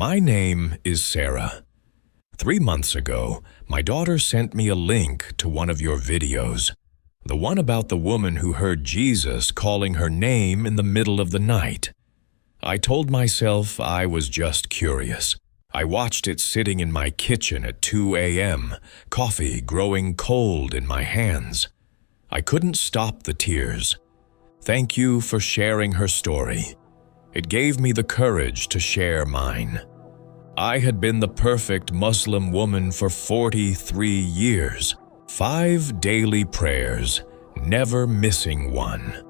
My name is Sarah. 3 months ago, my daughter sent me a link to one of your videos, the one about the woman who heard Jesus calling her name in the middle of the night. I told myself I was just curious. I watched it sitting in my kitchen at 2 a.m., coffee growing cold in my hands. I couldn't stop the tears. Thank you for sharing her story. It gave me the courage to share mine. I had been the perfect Muslim woman for 43 years. 5 daily prayers, never missing one.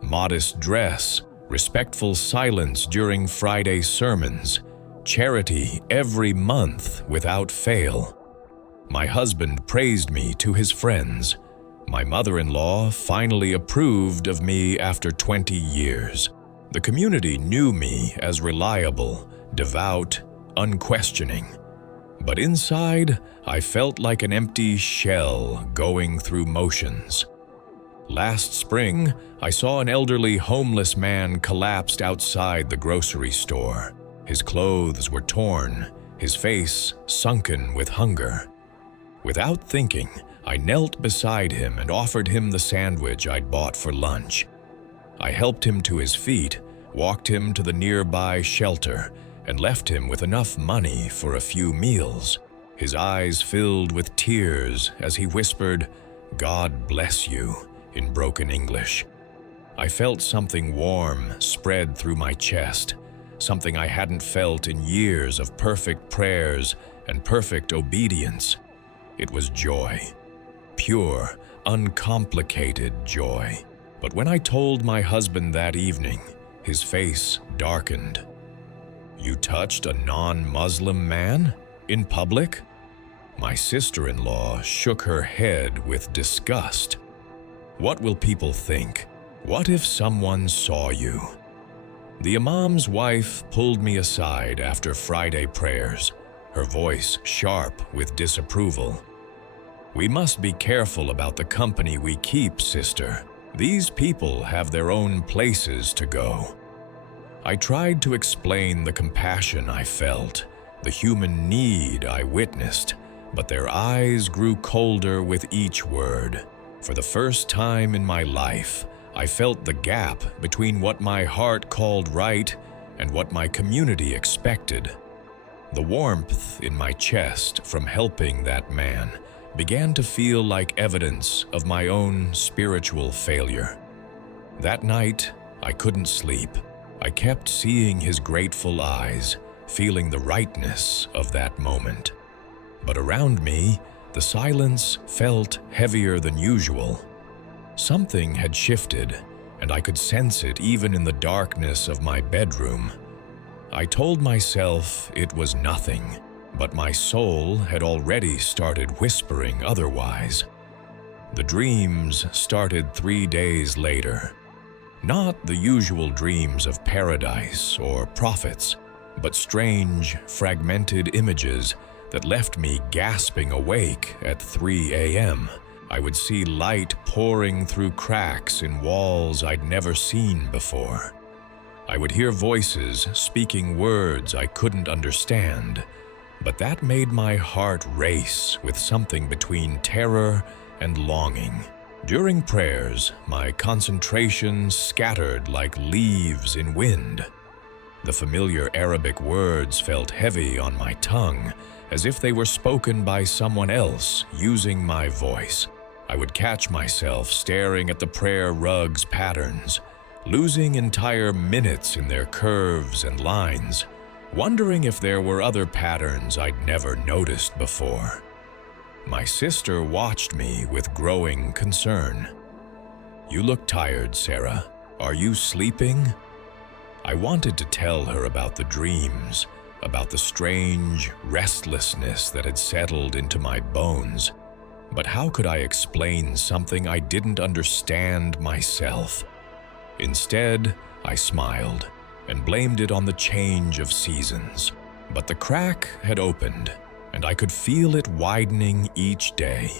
Modest dress, respectful silence during Friday sermons, charity every month without fail. My husband praised me to his friends. My mother-in-law finally approved of me after 20 years. The community knew me as reliable, devout, unquestioning. But inside, I felt like an empty shell going through motions. Last spring, I saw an elderly homeless man collapsed outside the grocery store. His clothes were torn, his face sunken with hunger. Without thinking, I knelt beside him and offered him the sandwich I'd bought for lunch. I helped him to his feet, walked him to the nearby shelter, and left him with enough money for a few meals. His eyes filled with tears as he whispered, "God bless you," in broken English. I felt something warm spread through my chest, something I hadn't felt in years of perfect prayers and perfect obedience. It was joy. Pure, uncomplicated joy. But when I told my husband that evening, his face darkened. "You touched a non-Muslim man? In public?" My sister-in-law shook her head with disgust. "What will people think? What if someone saw you?" The imam's wife pulled me aside after Friday prayers, her voice sharp with disapproval. "We must be careful about the company we keep, sister. These people have their own places to go." I tried to explain the compassion I felt, the human need I witnessed, but their eyes grew colder with each word. For the first time in my life, I felt the gap between what my heart called right and what my community expected. The warmth in my chest from helping that man began to feel like evidence of my own spiritual failure. That night, I couldn't sleep. I kept seeing his grateful eyes, feeling the rightness of that moment. But around me, the silence felt heavier than usual. Something had shifted, and I could sense it even in the darkness of my bedroom. I told myself it was nothing, but my soul had already started whispering otherwise. The dreams started 3 days later. Not the usual dreams of paradise or prophets, but strange, fragmented images that left me gasping awake at 3 a.m. I would see light pouring through cracks in walls I'd never seen before. I would hear voices speaking words I couldn't understand, but that made my heart race with something between terror and longing. During prayers, my concentration scattered like leaves in wind. The familiar Arabic words felt heavy on my tongue, as if they were spoken by someone else using my voice. I would catch myself staring at the prayer rug's patterns, losing entire minutes in their curves and lines, wondering if there were other patterns I'd never noticed before. My sister watched me with growing concern. "You look tired, Sarah. Are you sleeping?" I wanted to tell her about the dreams, about the strange restlessness that had settled into my bones. But how could I explain something I didn't understand myself? Instead, I smiled and blamed it on the change of seasons. But the crack had opened, and I could feel it widening each day.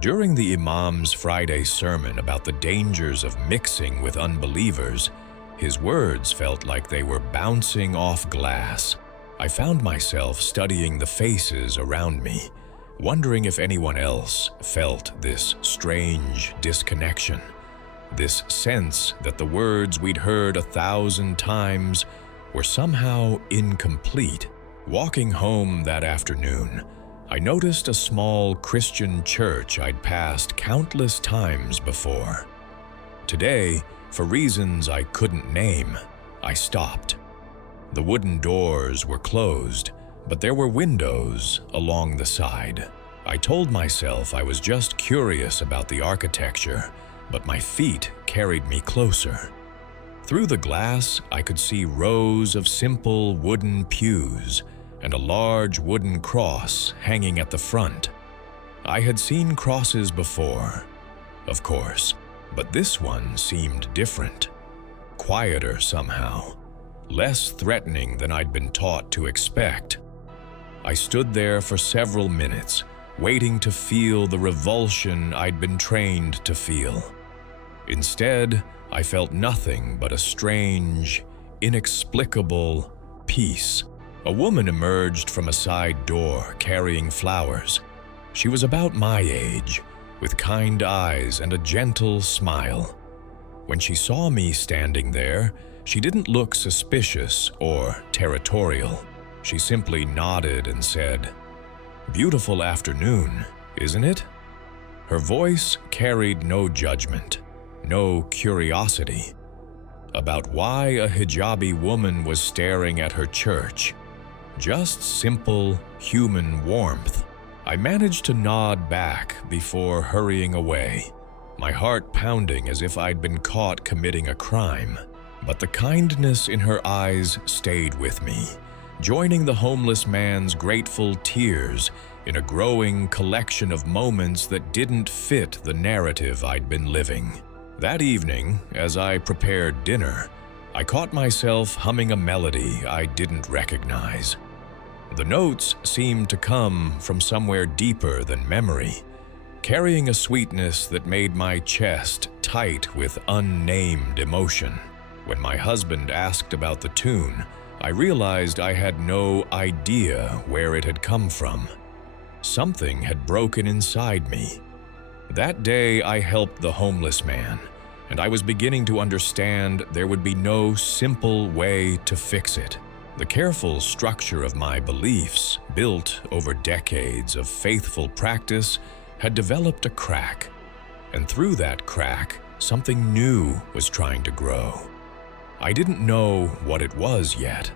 During the Imam's Friday sermon about the dangers of mixing with unbelievers, his words felt like they were bouncing off glass. I found myself studying the faces around me, wondering if anyone else felt this strange disconnection, this sense that the words we'd heard 1,000 times were somehow incomplete. Walking home that afternoon, I noticed a small Christian church I'd passed countless times before. Today, for reasons I couldn't name, I stopped. The wooden doors were closed, but there were windows along the side. I told myself I was just curious about the architecture, but my feet carried me closer. Through the glass, I could see rows of simple wooden pews and a large wooden cross hanging at the front. I had seen crosses before, of course, but this one seemed different, quieter somehow, less threatening than I'd been taught to expect. I stood there for several minutes, waiting to feel the revulsion I'd been trained to feel. Instead, I felt nothing but a strange, inexplicable peace. A woman emerged from a side door carrying flowers. She was about my age, with kind eyes and a gentle smile. When she saw me standing there, she didn't look suspicious or territorial. She simply nodded and said, "Beautiful afternoon, isn't it?" Her voice carried no judgment, no curiosity about why a hijabi woman was staring at her church. Just simple human warmth. I managed to nod back before hurrying away, my heart pounding as if I'd been caught committing a crime. But the kindness in her eyes stayed with me, joining the homeless man's grateful tears in a growing collection of moments that didn't fit the narrative I'd been living. That evening, as I prepared dinner, I caught myself humming a melody I didn't recognize. The notes seemed to come from somewhere deeper than memory, carrying a sweetness that made my chest tight with unnamed emotion. When my husband asked about the tune, I realized I had no idea where it had come from. Something had broken inside me. That day I helped the homeless man, and I was beginning to understand there would be no simple way to fix it. The careful structure of my beliefs, built over decades of faithful practice, had developed a crack. And through that crack, something new was trying to grow. I didn't know what it was yet.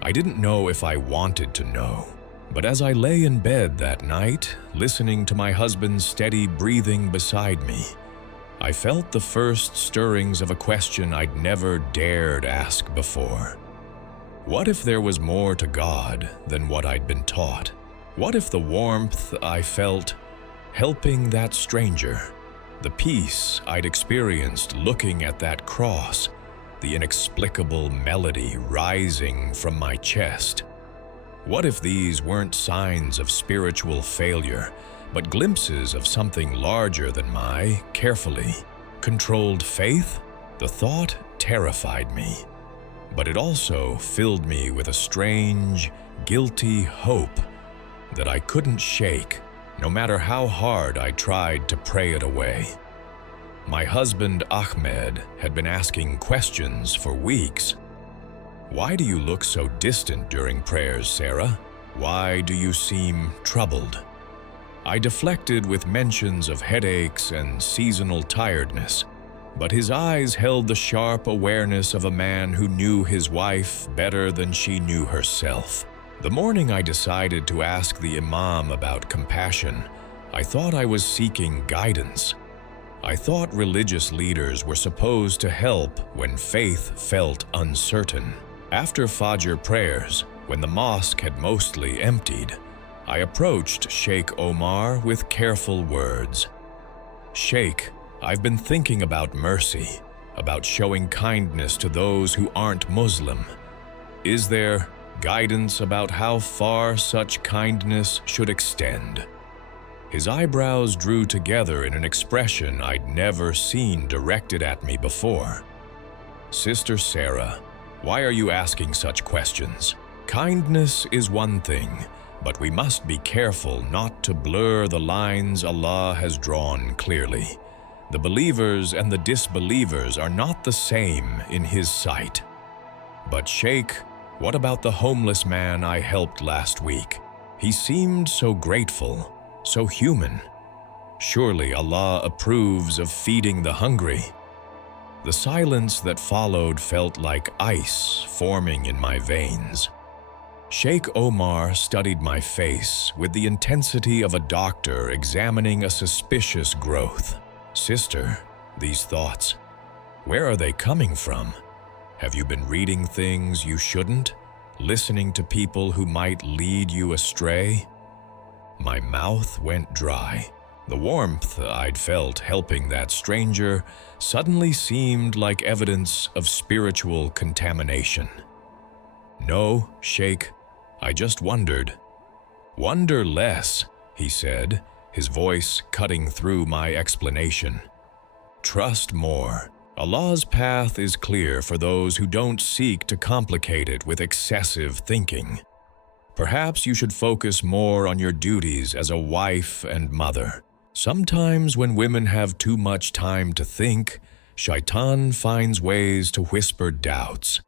I didn't know if I wanted to know. But as I lay in bed that night, listening to my husband's steady breathing beside me, I felt the first stirrings of a question I'd never dared ask before. What if there was more to God than what I'd been taught? What if the warmth I felt helping that stranger, the peace I'd experienced looking at that cross, the inexplicable melody rising from my chest, what if these weren't signs of spiritual failure, but glimpses of something larger than my carefully controlled faith? The thought terrified me, but it also filled me with a strange, guilty hope that I couldn't shake, no matter how hard I tried to pray it away. My husband Ahmed had been asking questions for weeks. "Why do you look so distant during prayers, Sarah? Why do you seem troubled?" I deflected with mentions of headaches and seasonal tiredness, but his eyes held the sharp awareness of a man who knew his wife better than she knew herself. The morning I decided to ask the imam about compassion, I thought I was seeking guidance. I thought religious leaders were supposed to help when faith felt uncertain. After Fajr prayers, when the mosque had mostly emptied, I approached Sheikh Omar with careful words. "Sheikh, I've been thinking about mercy, about showing kindness to those who aren't Muslim. Is there guidance about how far such kindness should extend?" His eyebrows drew together in an expression I'd never seen directed at me before. "Sister Sarah, why are you asking such questions? Kindness is one thing, but we must be careful not to blur the lines Allah has drawn clearly. The believers and the disbelievers are not the same in His sight. But Sheikh, what about the homeless man I helped last week? He seemed so grateful, so human. Surely Allah approves of feeding the hungry. The silence that followed felt like ice forming in my veins. Sheikh Omar studied my face with the intensity of a doctor examining a suspicious growth. Sister, these thoughts, where are they coming from? Have you been reading things you shouldn't? Listening to people who might lead you astray? My mouth went dry. The warmth I'd felt helping that stranger suddenly seemed like evidence of spiritual contamination. No, Sheikh, I just wondered. Wonder less, he said, his voice cutting through my explanation. Trust more. Allah's path is clear for those who don't seek to complicate it with excessive thinking. Perhaps you should focus more on your duties as a wife and mother. Sometimes when women have too much time to think, Shaitan finds ways to whisper doubts.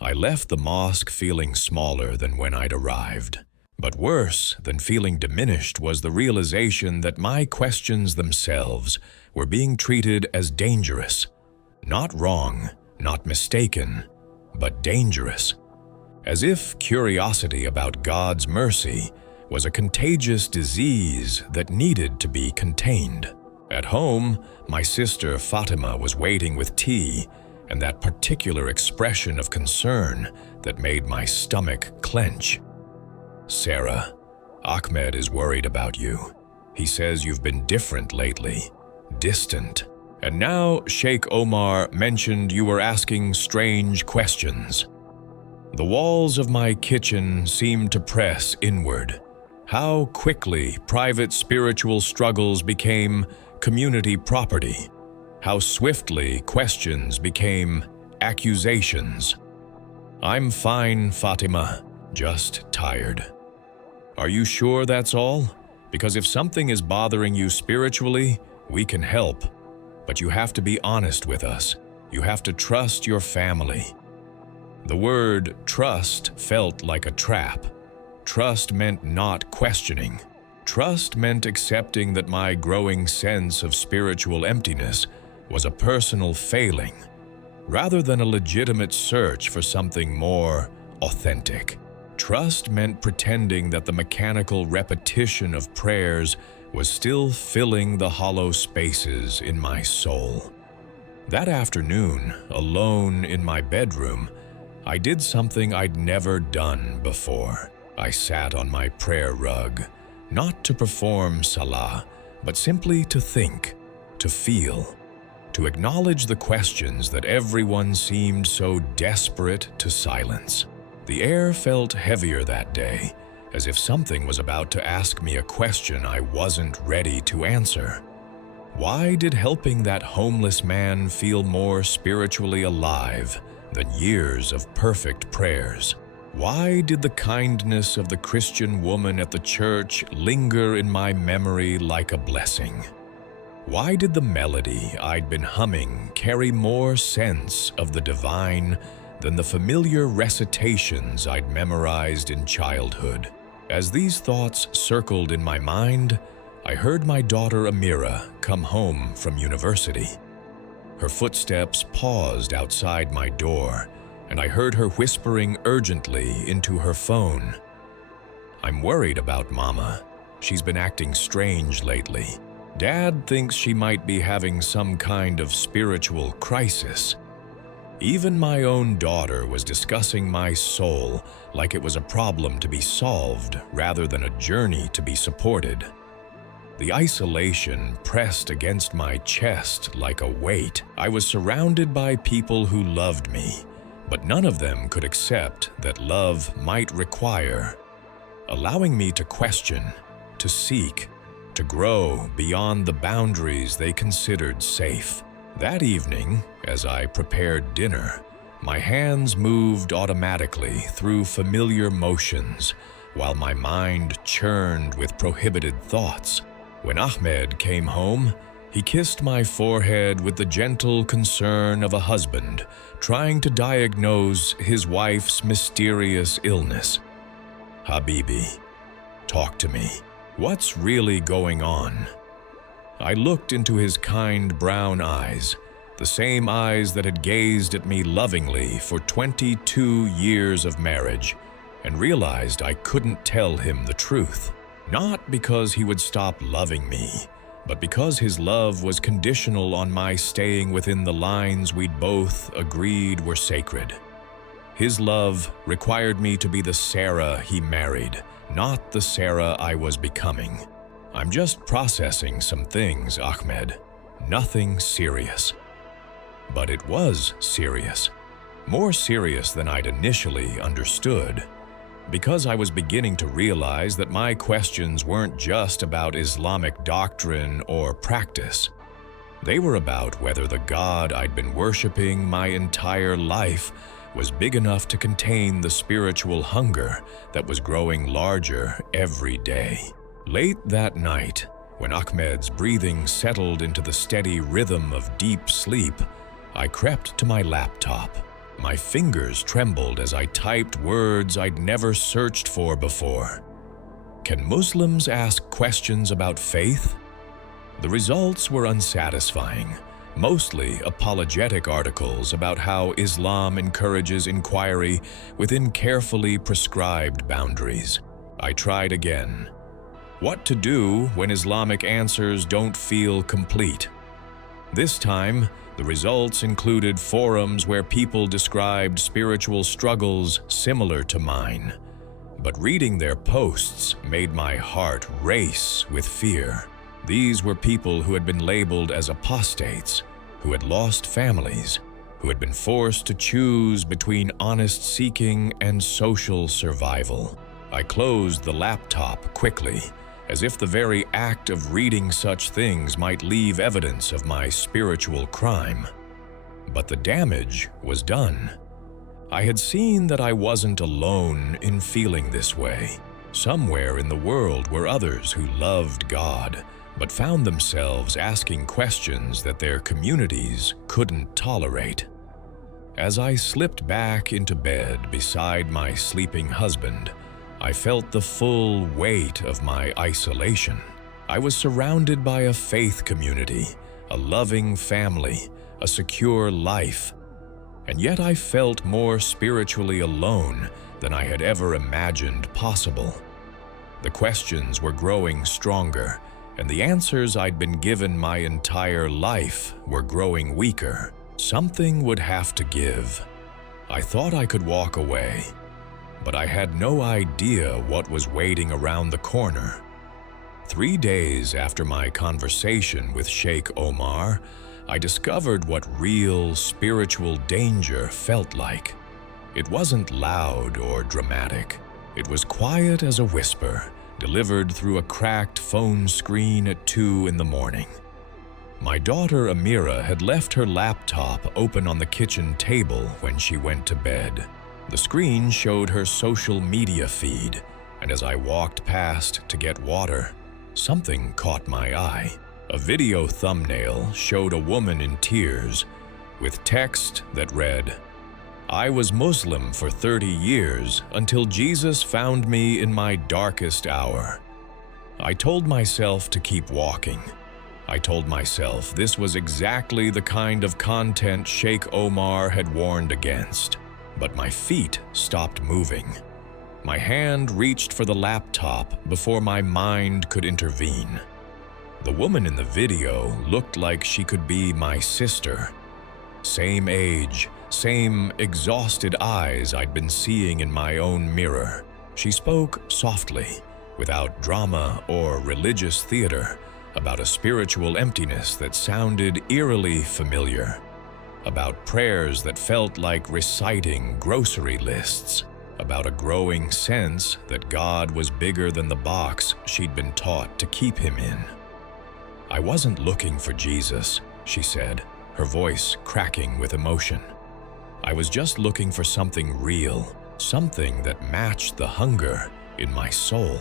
I left the mosque feeling smaller than when I'd arrived. But worse than feeling diminished was the realization that my questions themselves were being treated as dangerous. Not wrong, not mistaken, but dangerous. As if curiosity about God's mercy was a contagious disease that needed to be contained. At home, my sister Fatima was waiting with tea, and that particular expression of concern that made my stomach clench. Sarah, Ahmed is worried about you. He says you've been different lately, distant. And now Sheikh Omar mentioned you were asking strange questions. The walls of my kitchen seemed to press inward. How quickly private spiritual struggles became community property. How swiftly questions became accusations. I'm fine, Fatima, just tired. Are you sure that's all? Because if something is bothering you spiritually, we can help. But you have to be honest with us. You have to trust your family. The word trust felt like a trap. Trust meant not questioning. Trust meant accepting that my growing sense of spiritual emptiness was a personal failing, rather than a legitimate search for something more authentic. Trust meant pretending that the mechanical repetition of prayers was still filling the hollow spaces in my soul. That afternoon, alone in my bedroom, I did something I'd never done before. I sat on my prayer rug, not to perform salah, but simply to think, to feel, to acknowledge the questions that everyone seemed so desperate to silence. The air felt heavier that day, as if something was about to ask me a question I wasn't ready to answer. Why did helping that homeless man feel more spiritually alive than years of perfect prayers? Why did the kindness of the Christian woman at the church linger in my memory like a blessing? Why did the melody I'd been humming carry more sense of the divine than the familiar recitations I'd memorized in childhood? As these thoughts circled in my mind, I heard my daughter Amira come home from university. Her footsteps paused outside my door, and I heard her whispering urgently into her phone. I'm worried about Mama. She's been acting strange lately. Dad thinks she might be having some kind of spiritual crisis. Even my own daughter was discussing my soul like it was a problem to be solved rather than a journey to be supported. The isolation pressed against my chest like a weight. I was surrounded by people who loved me, but none of them could accept that love might require allowing me to question, to seek, to grow beyond the boundaries they considered safe. That evening, as I prepared dinner, My hands moved automatically through familiar motions, while my mind churned with prohibited thoughts. When Ahmed came home, he kissed my forehead with the gentle concern of a husband trying to diagnose his wife's mysterious illness. "Habibi, talk to me. What's really going on?" I looked into his kind brown eyes, the same eyes that had gazed at me lovingly for 22 years of marriage, and realized I couldn't tell him the truth. Not because he would stop loving me, but because his love was conditional on my staying within the lines we'd both agreed were sacred. His love required me to be the Sarah he married, not the Sarah I was becoming. "I'm just processing some things, Ahmed. Nothing serious." But it was serious. More serious than I'd initially understood. Because I was beginning to realize that my questions weren't just about Islamic doctrine or practice. They were about whether the God I'd been worshiping my entire life was big enough to contain the spiritual hunger that was growing larger every day. Late that night, when Ahmed's breathing settled into the steady rhythm of deep sleep, I crept to my laptop. My fingers trembled as I typed words I'd never searched for before. Can Muslims ask questions about faith? The results were unsatisfying, mostly apologetic articles about how Islam encourages inquiry within carefully prescribed boundaries. I tried again. What to do when Islamic answers don't feel complete? This time, the results included forums where people described spiritual struggles similar to mine. But reading their posts made my heart race with fear. These were people who had been labeled as apostates, who had lost families, who had been forced to choose between honest seeking and social survival. I closed the laptop quickly, as if the very act of reading such things might leave evidence of my spiritual crime. But the damage was done. I had seen that I wasn't alone in feeling this way. Somewhere in the world were others who loved God, but found themselves asking questions that their communities couldn't tolerate. As I slipped back into bed beside my sleeping husband, I felt the full weight of my isolation. I was surrounded by a faith community, a loving family, a secure life, and yet I felt more spiritually alone than I had ever imagined possible. The questions were growing stronger, and the answers I'd been given my entire life were growing weaker. Something would have to give. I thought I could walk away, but I had no idea what was waiting around the corner. 3 days after my conversation with Sheikh Omar, I discovered what real spiritual danger felt like. It wasn't loud or dramatic. It was quiet as a whisper, delivered through a cracked phone screen at 2 in the morning. My daughter Amira had left her laptop open on the kitchen table when she went to bed. The screen showed her social media feed, and as I walked past to get water, something caught my eye. A video thumbnail showed a woman in tears, with text that read, "I was Muslim for 30 years until Jesus found me in my darkest hour." I told myself to keep walking. I told myself this was exactly the kind of content Sheikh Omar had warned against. But my feet stopped moving. My hand reached for the laptop before my mind could intervene. The woman in the video looked like she could be my sister. Same age, same exhausted eyes I'd been seeing in my own mirror. She spoke softly, without drama or religious theater, about a spiritual emptiness that sounded eerily familiar. About prayers that felt like reciting grocery lists, about a growing sense that God was bigger than the box she'd been taught to keep him in. "I wasn't looking for Jesus," she said, her voice cracking with emotion. I was just looking for something real, something that matched the hunger in my soul.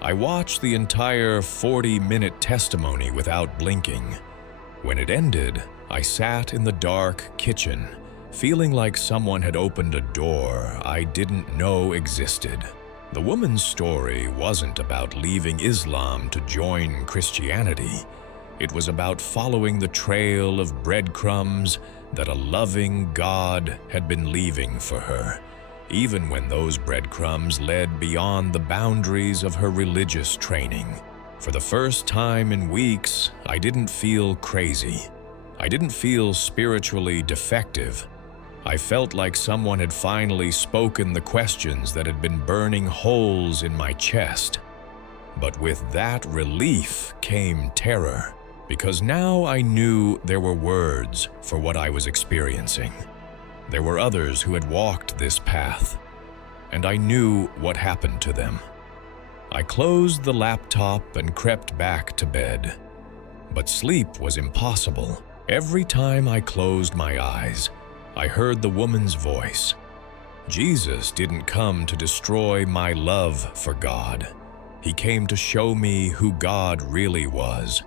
I watched the entire 40-minute testimony without blinking. When it ended, I sat in the dark kitchen, feeling like someone had opened a door I didn't know existed. The woman's story wasn't about leaving Islam to join Christianity. It was about following the trail of breadcrumbs that a loving God had been leaving for her, even when those breadcrumbs led beyond the boundaries of her religious training. For the first time in weeks, I didn't feel crazy. I didn't feel spiritually defective. I felt like someone had finally spoken the questions that had been burning holes in my chest. But with that relief came terror, because now I knew there were words for what I was experiencing. There were others who had walked this path, and I knew what happened to them. I closed the laptop and crept back to bed. But sleep was impossible. Every time I closed my eyes, I heard the woman's voice. Jesus didn't come to destroy my love for God. He came to show me who God really was.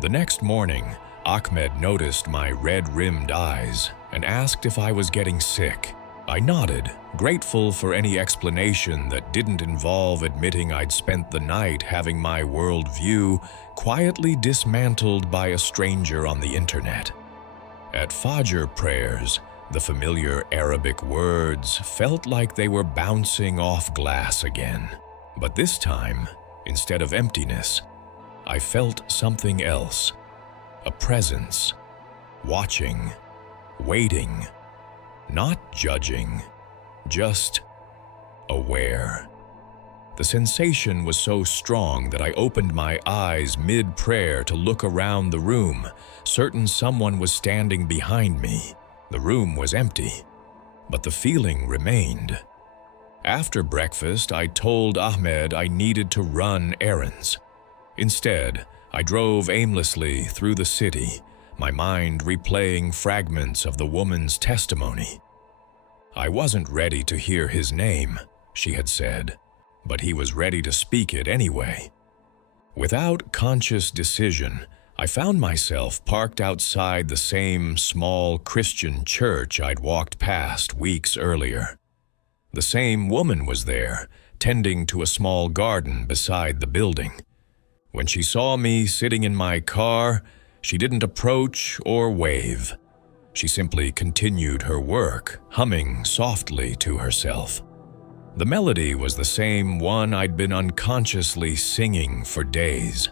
The next morning, Ahmed noticed my red-rimmed eyes and asked if I was getting sick. I nodded, grateful for any explanation that didn't involve admitting I'd spent the night having my worldview quietly dismantled by a stranger on the internet. At Fajr prayers, the familiar Arabic words felt like they were bouncing off glass again. But this time, instead of emptiness, I felt something else. A presence. Watching. Waiting. Not judging. Just aware. The sensation was so strong that I opened my eyes mid-prayer to look around the room, certain someone was standing behind me. The room was empty, but the feeling remained. After breakfast, I told Ahmed I needed to run errands. Instead, I drove aimlessly through the city, my mind replaying fragments of the woman's testimony. I wasn't ready to hear his name, she had said, but he was ready to speak it anyway. Without conscious decision, I found myself parked outside the same small Christian church I'd walked past weeks earlier. The same woman was there, tending to a small garden beside the building. When she saw me sitting in my car, she didn't approach or wave. She simply continued her work, humming softly to herself. The melody was the same one I'd been unconsciously singing for days.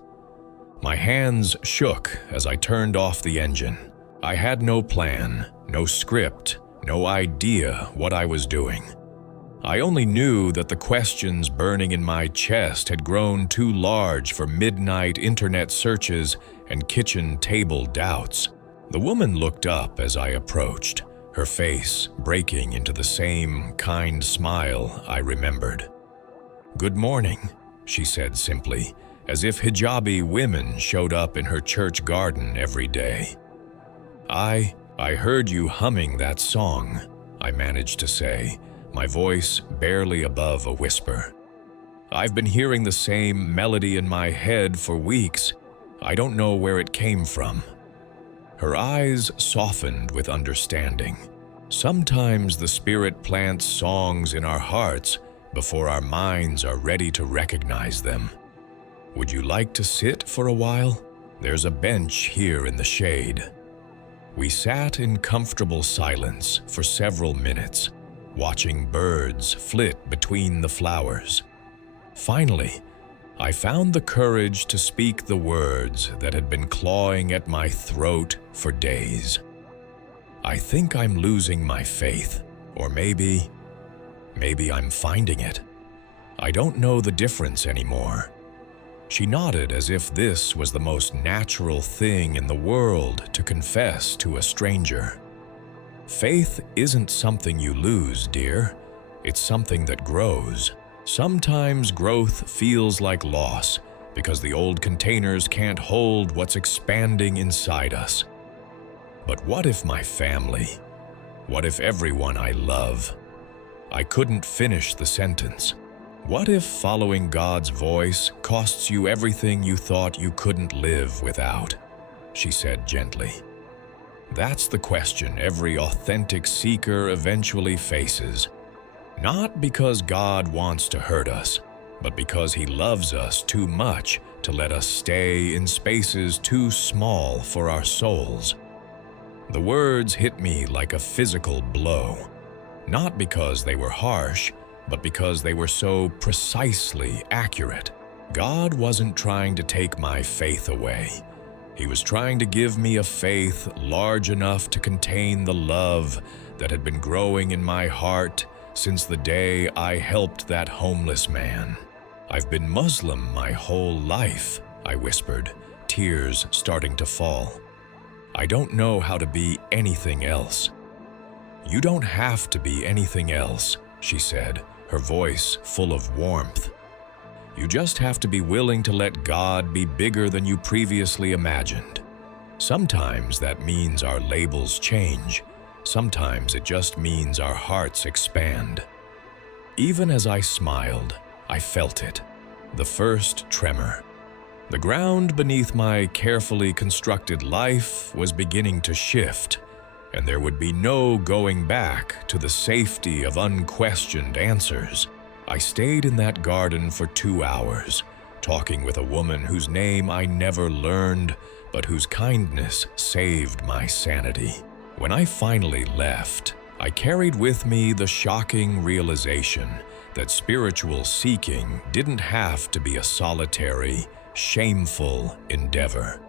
My hands shook as I turned off the engine. I had no plan, no script, no idea what I was doing. I only knew that the questions burning in my chest had grown too large for midnight internet searches and kitchen table doubts. The woman looked up as I approached, her face breaking into the same kind smile I remembered. "Good morning," she said simply, as if hijabi women showed up in her church garden every day. I heard you humming that song," I managed to say, my voice barely above a whisper. "I've been hearing the same melody in my head for weeks. I don't know where it came from." Her eyes softened with understanding. Sometimes the Spirit plants songs in our hearts before our minds are ready to recognize them. "Would you like to sit for a while? There's a bench here in the shade." We sat in comfortable silence for several minutes, watching birds flit between the flowers. Finally, I found the courage to speak the words that had been clawing at my throat for days. "I think I'm losing my faith, or maybe I'm finding it. I don't know the difference anymore." She nodded as if this was the most natural thing in the world to confess to a stranger. "Faith isn't something you lose, dear. It's something that grows. Sometimes growth feels like loss because the old containers can't hold what's expanding inside us. But what if my family, What if everyone I love? I couldn't finish the sentence. What if following God's voice costs you everything you thought you couldn't live without? She said gently. That's the question every authentic seeker eventually faces. Not because God wants to hurt us, but because He loves us too much to let us stay in spaces too small for our souls. The words hit me like a physical blow, not because they were harsh, but because they were so precisely accurate. God wasn't trying to take my faith away. He was trying to give me a faith large enough to contain the love that had been growing in my heart since the day I helped that homeless man. I've been Muslim my whole life, I whispered, tears starting to fall. I don't know how to be anything else. You don't have to be anything else, she said, her voice full of warmth. You just have to be willing to let God be bigger than you previously imagined. Sometimes that means our labels change. Sometimes it just means our hearts expand. Even as I smiled, I felt it, the first tremor. The ground beneath my carefully constructed life was beginning to shift, and there would be no going back to the safety of unquestioned answers. I stayed in that garden for 2 hours, talking with a woman whose name I never learned, but whose kindness saved my sanity. When I finally left, I carried with me the shocking realization that spiritual seeking didn't have to be a solitary, shameful endeavor.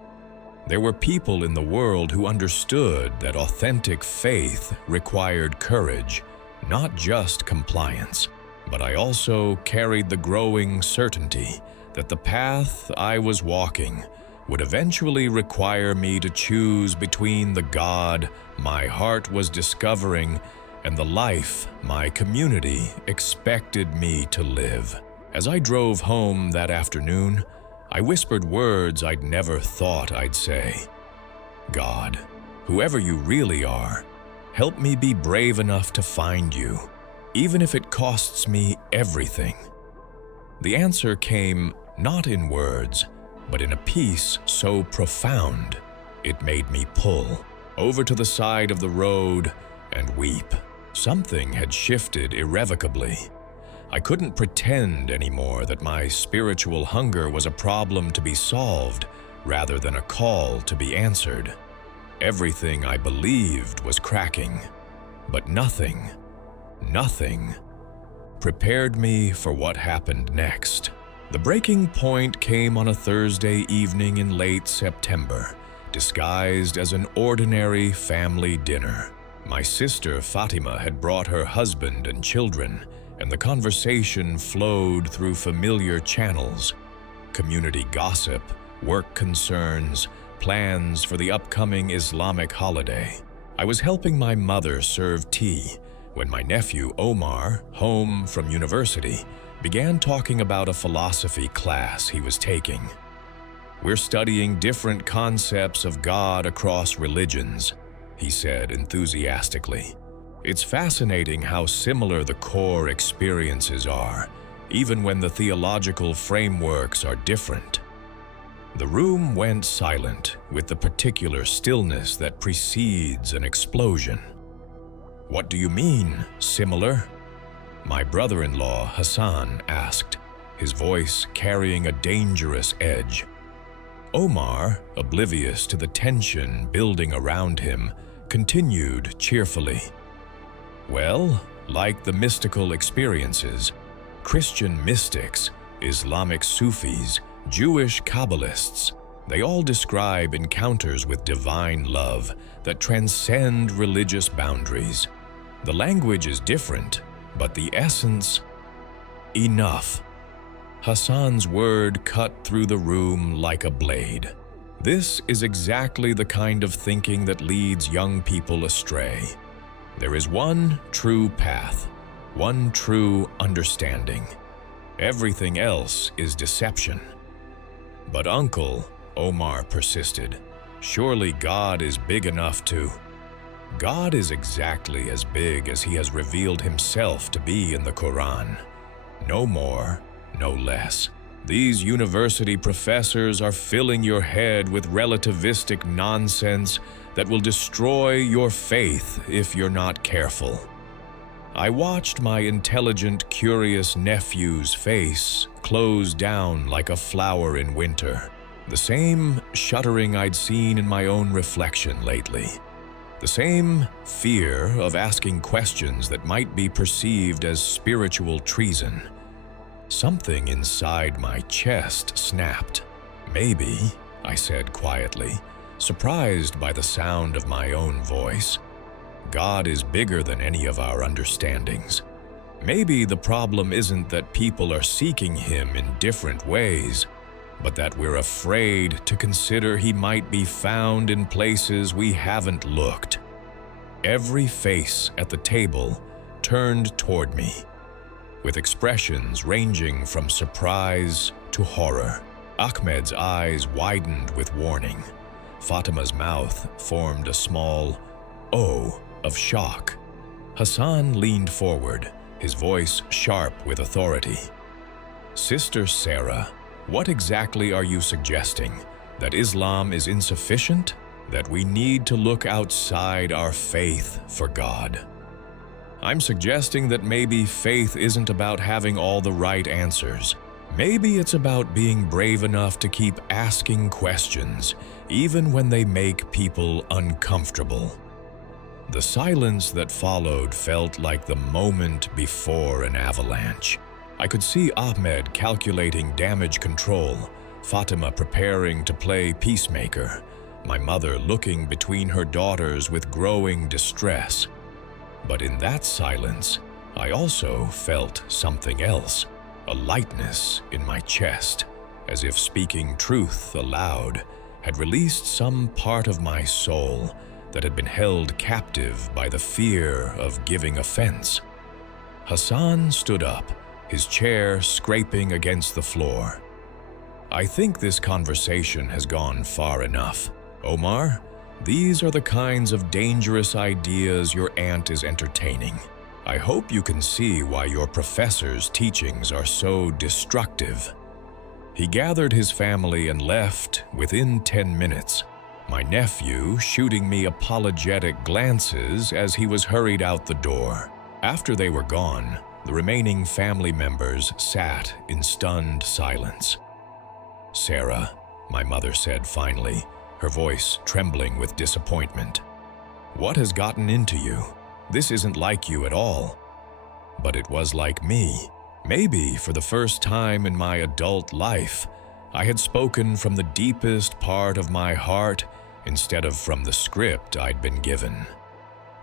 There were people in the world who understood that authentic faith required courage, not just compliance. But I also carried the growing certainty that the path I was walking would eventually require me to choose between the God my heart was discovering and the life my community expected me to live. As I drove home that afternoon, I whispered words I'd never thought I'd say. God, whoever you really are, help me be brave enough to find you, even if it costs me everything. The answer came not in words, but in a peace so profound, it made me pull over to the side of the road and weep. Something had shifted irrevocably. I couldn't pretend anymore that my spiritual hunger was a problem to be solved rather than a call to be answered. Everything I believed was cracking, but nothing prepared me for what happened next. The breaking point came on a Thursday evening in late September, disguised as an ordinary family dinner. My sister Fatima had brought her husband and children, and the conversation flowed through familiar channels: community gossip, work concerns, plans for the upcoming Islamic holiday. I was helping my mother serve tea when my nephew Omar, home from university, began talking about a philosophy class he was taking. We're studying different concepts of God across religions, he said enthusiastically. It's fascinating how similar the core experiences are, even when the theological frameworks are different. The room went silent with the particular stillness that precedes an explosion. What do you mean, similar? My brother-in-law, Hassan, asked, his voice carrying a dangerous edge. Omar, oblivious to the tension building around him, continued cheerfully. Well, like the mystical experiences, Christian mystics, Islamic Sufis, Jewish Kabbalists, they all describe encounters with divine love that transcend religious boundaries. The language is different, but the essence, enough. Hassan's word cut through the room like a blade. This is exactly the kind of thinking that leads young people astray. There is one true path, one true understanding. Everything else is deception. But Uncle, Omar persisted, surely God is big enough to... God is exactly as big as He has revealed Himself to be in the Quran. No more, no less. These university professors are filling your head with relativistic nonsense that will destroy your faith if you're not careful. I watched my intelligent, curious nephew's face close down like a flower in winter. The same shuddering I'd seen in my own reflection lately. The same fear of asking questions that might be perceived as spiritual treason. Something inside my chest snapped. "Maybe," I said quietly, surprised by the sound of my own voice. God is bigger than any of our understandings. Maybe the problem isn't that people are seeking Him in different ways, but that we're afraid to consider He might be found in places we haven't looked. Every face at the table turned toward me, with expressions ranging from surprise to horror. Ahmed's eyes widened with warning. Fatima's mouth formed a small O of shock. Hassan leaned forward, his voice sharp with authority. "Sister Sarah, what exactly are you suggesting? That Islam is insufficient? That we need to look outside our faith for God?" "I'm suggesting that maybe faith isn't about having all the right answers. Maybe it's about being brave enough to keep asking questions, even when they make people uncomfortable." The silence that followed felt like the moment before an avalanche. I could see Ahmed calculating damage control, Fatima preparing to play peacemaker, my mother looking between her daughters with growing distress. But in that silence, I also felt something else, a lightness in my chest, as if speaking truth aloud had released some part of my soul that had been held captive by the fear of giving offense. Hassan stood up, his chair scraping against the floor. "I think this conversation has gone far enough. Omar, these are the kinds of dangerous ideas your aunt is entertaining. I hope you can see why your professor's teachings are so destructive." He gathered his family and left within 10 minutes, my nephew shooting me apologetic glances as he was hurried out the door. After they were gone, the remaining family members sat in stunned silence. "Sarah," my mother said finally, her voice trembling with disappointment, "what has gotten into you? This isn't like you at all." But it was like me. Maybe for the first time in my adult life, I had spoken from the deepest part of my heart instead of from the script I'd been given.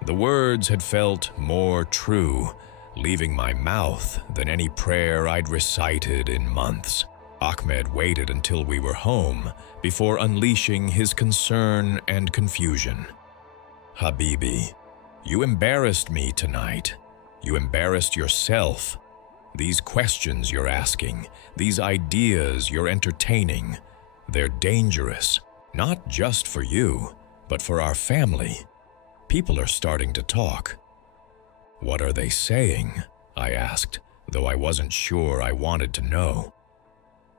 The words had felt more true, leaving my mouth than any prayer I'd recited in months. Ahmed waited until we were home before unleashing his concern and confusion. "Habibi, you embarrassed me tonight. You embarrassed yourself. These questions you're asking, these ideas you're entertaining, they're dangerous, not just for you, but for our family. People are starting to talk." "What are they saying?" I asked, though I wasn't sure I wanted to know.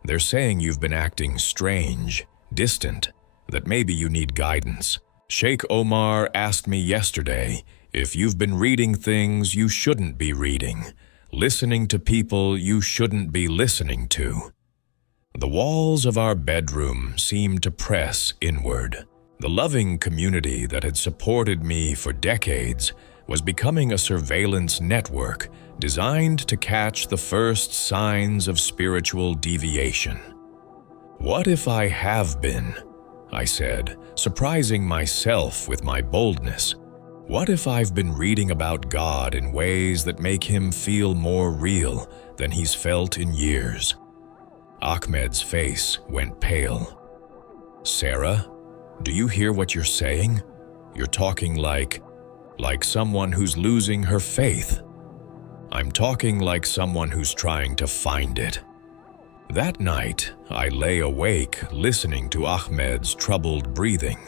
"They're saying you've been acting strange, distant, that maybe you need guidance. Sheikh Omar asked me yesterday if you've been reading things you shouldn't be reading, listening to people you shouldn't be listening to." The walls of our bedroom seemed to press inward. The loving community that had supported me for decades was becoming a surveillance network designed to catch the first signs of spiritual deviation. "What if I have been?" I said, surprising myself with my boldness. "What if I've been reading about God in ways that make Him feel more real than He's felt in years?" Ahmed's face went pale. "Sarah, do you hear what you're saying? You're talking like someone who's losing her faith." "I'm talking like someone who's trying to find it." That night, I lay awake listening to Ahmed's troubled breathing,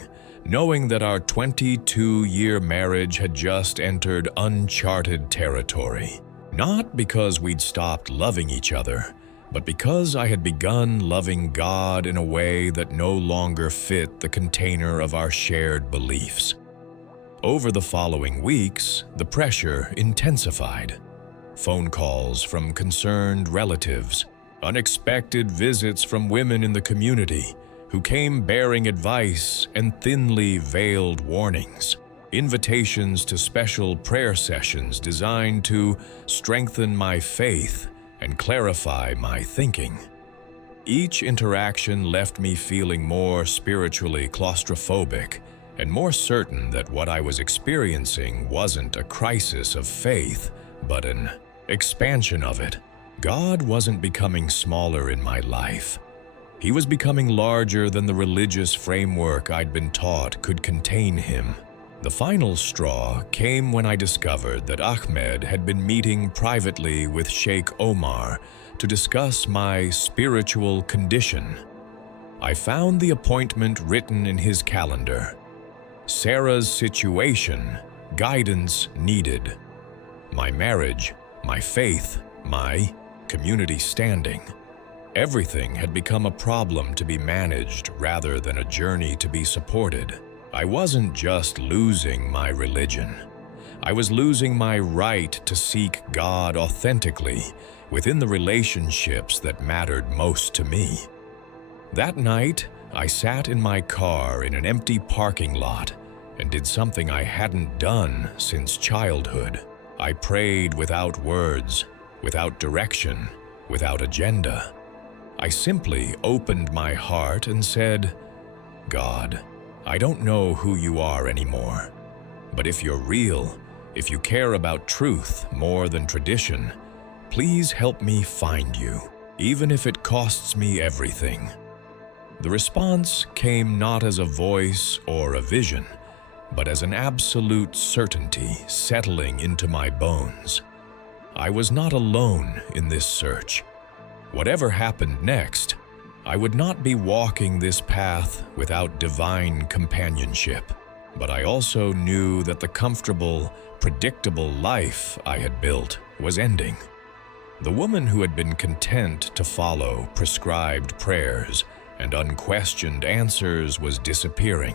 knowing that our 22-year marriage had just entered uncharted territory. Not because we'd stopped loving each other, but because I had begun loving God in a way that no longer fit the container of our shared beliefs. Over the following weeks, the pressure intensified. Phone calls from concerned relatives, unexpected visits from women in the community who came bearing advice and thinly veiled warnings, invitations to special prayer sessions designed to strengthen my faith and clarify my thinking. Each interaction left me feeling more spiritually claustrophobic and more certain that what I was experiencing wasn't a crisis of faith, but an expansion of it. God wasn't becoming smaller in my life. He was becoming larger than the religious framework I'd been taught could contain him. The final straw came when I discovered that Ahmed had been meeting privately with Sheikh Omar to discuss my spiritual condition. I found the appointment written in his calendar. Sarah's situation, guidance needed. My marriage, my faith, my community standing. Everything had become a problem to be managed rather than a journey to be supported. I wasn't just losing my religion. I was losing my right to seek God authentically within the relationships that mattered most to me. That night, I sat in my car in an empty parking lot and did something I hadn't done since childhood. I prayed without words, without direction, without agenda. I simply opened my heart and said, God, I don't know who you are anymore, but if you're real, if you care about truth more than tradition, please help me find you, even if it costs me everything. The response came not as a voice or a vision, but as an absolute certainty settling into my bones. I was not alone in this search. Whatever happened next, I would not be walking this path without divine companionship. But I also knew that the comfortable, predictable life I had built was ending. The woman who had been content to follow prescribed prayers and unquestioned answers was disappearing,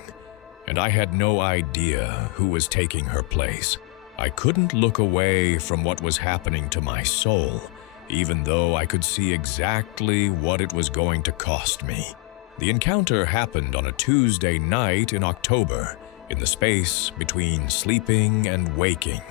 and I had no idea who was taking her place. I couldn't look away from what was happening to my soul, even though I could see exactly what it was going to cost me. The encounter happened on a Tuesday night in October, in the space between sleeping and waking,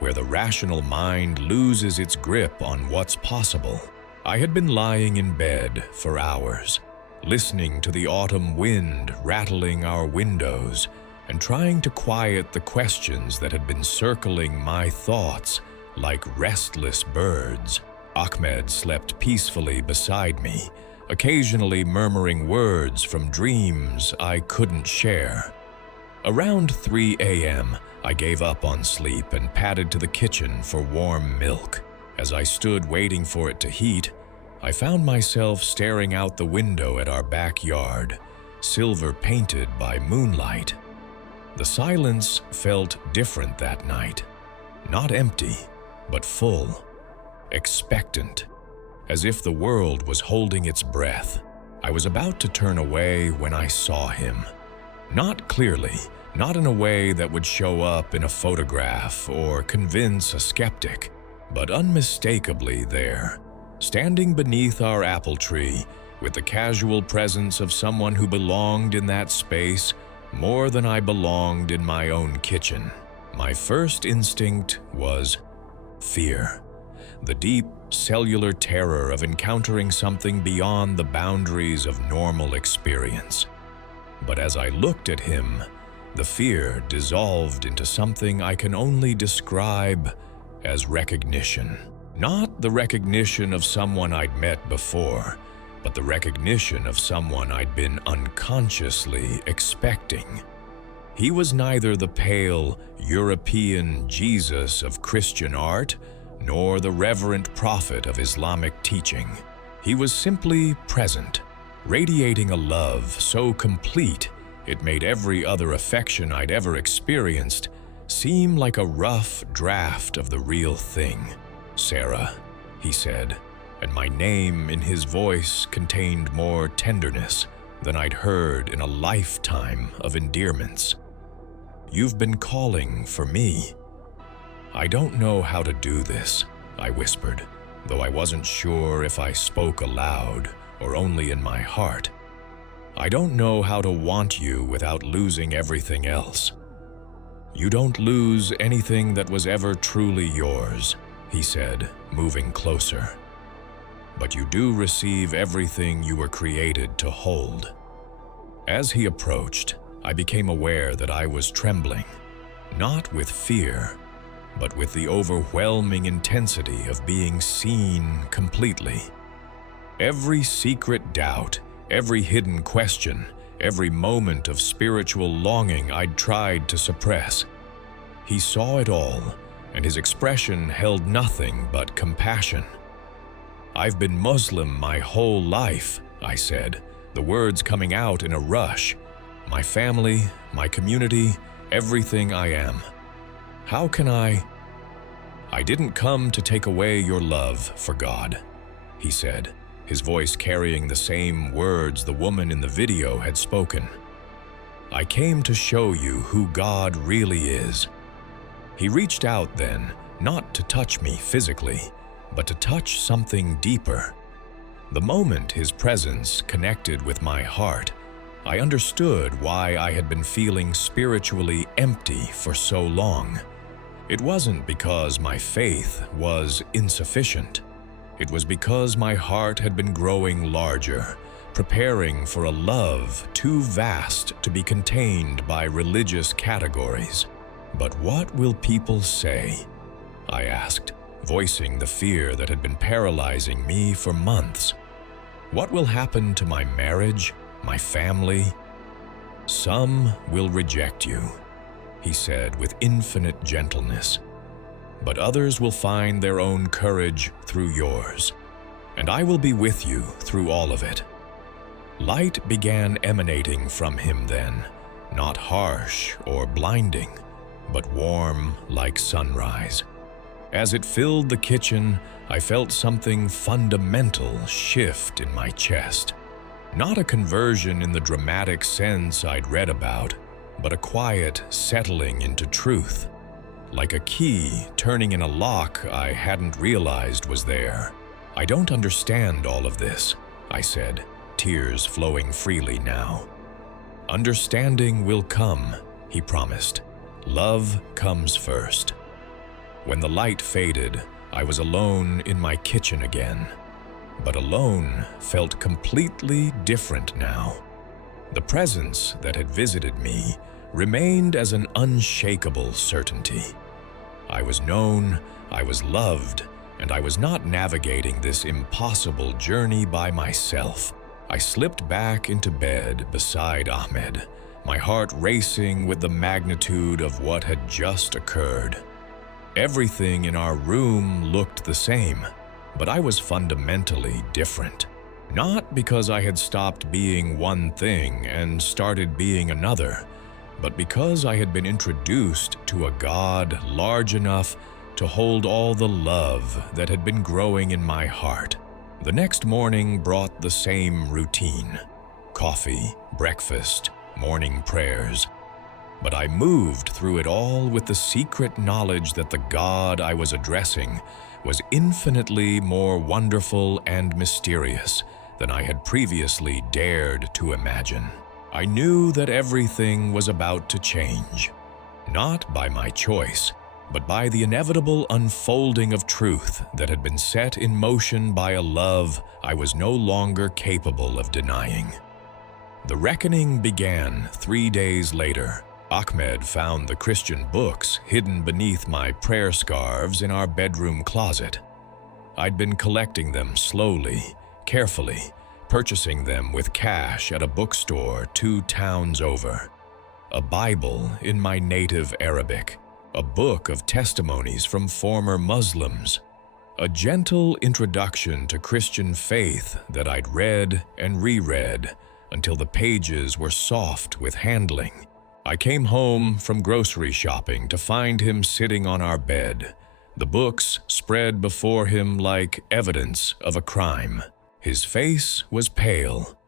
where the rational mind loses its grip on what's possible. I had been lying in bed for hours, listening to the autumn wind rattling our windows and trying to quiet the questions that had been circling my thoughts like restless birds. Ahmed slept peacefully beside me, occasionally murmuring words from dreams I couldn't share. Around 3 a.m., I gave up on sleep and padded to the kitchen for warm milk. As I stood waiting for it to heat, I found myself staring out the window at our backyard, silver painted by moonlight. The silence felt different that night. Not empty, but full, expectant, as if the world was holding its breath. I was about to turn away when I saw him. Not clearly, not in a way that would show up in a photograph or convince a skeptic, but unmistakably there, standing beneath our apple tree with the casual presence of someone who belonged in that space more than I belonged in my own kitchen. My first instinct was fear, the deep cellular terror of encountering something beyond the boundaries of normal experience. But as I looked at him, the fear dissolved into something I can only describe as recognition. Not the recognition of someone I'd met before, but the recognition of someone I'd been unconsciously expecting. He was neither the pale, European Jesus of Christian art, nor the reverent prophet of Islamic teaching. He was simply present, radiating a love so complete It made every other affection I'd ever experienced seem like a rough draft of the real thing. "Sarah," he said, and my name in his voice contained more tenderness than I'd heard in a lifetime of endearments. "You've been calling for me." "I don't know how to do this," I whispered, though I wasn't sure if I spoke aloud or only in my heart. "I don't know how to want you without losing everything else." "You don't lose anything that was ever truly yours," he said, moving closer. "But you do receive everything you were created to hold." As he approached, I became aware that I was trembling, not with fear, but with the overwhelming intensity of being seen completely. Every secret doubt, every hidden question, every moment of spiritual longing I'd tried to suppress. He saw it all, and his expression held nothing but compassion. "I've been Muslim my whole life," I said, the words coming out in a rush. "My family, my community, everything I am. How can I didn't come to take away your love for God," he said, his voice carrying the same words the woman in the video had spoken. "I came to show you who God really is." He reached out then, not to touch me physically, but to touch something deeper. The moment his presence connected with my heart, I understood why I had been feeling spiritually empty for so long. It wasn't because my faith was insufficient. It was because my heart had been growing larger, preparing for a love too vast to be contained by religious categories. "But what will people say?" I asked, voicing the fear that had been paralyzing me for months. "What will happen to my marriage, my family?" "Some will reject you," he said with infinite gentleness, "but others will find their own courage through yours, and I will be with you through all of it." Light began emanating from him then, not harsh or blinding, but warm like sunrise. As it filled the kitchen, I felt something fundamental shift in my chest. Not a conversion in the dramatic sense I'd read about, but a quiet settling into truth. Like a key turning in a lock I hadn't realized was there. "I don't understand all of this," I said, tears flowing freely now. "Understanding will come," he promised. "Love comes first." When the light faded, I was alone in my kitchen again. But alone felt completely different now. The presence that had visited me remained as an unshakable certainty. I was known, I was loved, and I was not navigating this impossible journey by myself. I slipped back into bed beside Ahmed, my heart racing with the magnitude of what had just occurred. Everything in our room looked the same, but I was fundamentally different. Not because I had stopped being one thing and started being another, but because I had been introduced to a God large enough to hold all the love that had been growing in my heart. The next morning brought the same routine: coffee, breakfast, morning prayers. But I moved through it all with the secret knowledge that the God I was addressing was infinitely more wonderful and mysterious than I had previously dared to imagine. I knew that everything was about to change, not by my choice, but by the inevitable unfolding of truth that had been set in motion by a love I was no longer capable of denying. The reckoning began 3 days later. Ahmed found the Christian books hidden beneath my prayer scarves in our bedroom closet. I'd been collecting them slowly, carefully, purchasing them with cash at a bookstore 2 towns over. A Bible in my native Arabic, a book of testimonies from former Muslims, a gentle introduction to Christian faith that I'd read and reread until the pages were soft with handling. I came home from grocery shopping to find him sitting on our bed, the books spread before him like evidence of a crime. His face was pale,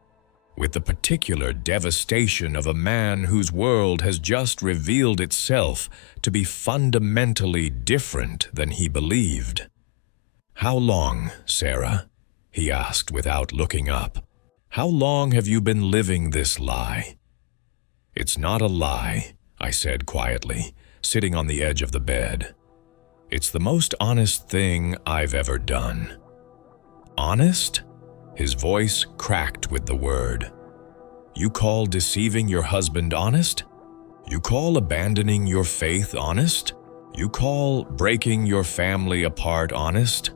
with the particular devastation of a man whose world has just revealed itself to be fundamentally different than he believed. "How long, Sarah?" he asked without looking up. "How long have you been living this lie?" "It's not a lie," I said quietly, sitting on the edge of the bed. "It's the most honest thing I've ever done." "Honest?" His voice cracked with the word. "You call deceiving your husband honest? You call abandoning your faith honest? You call breaking your family apart honest?"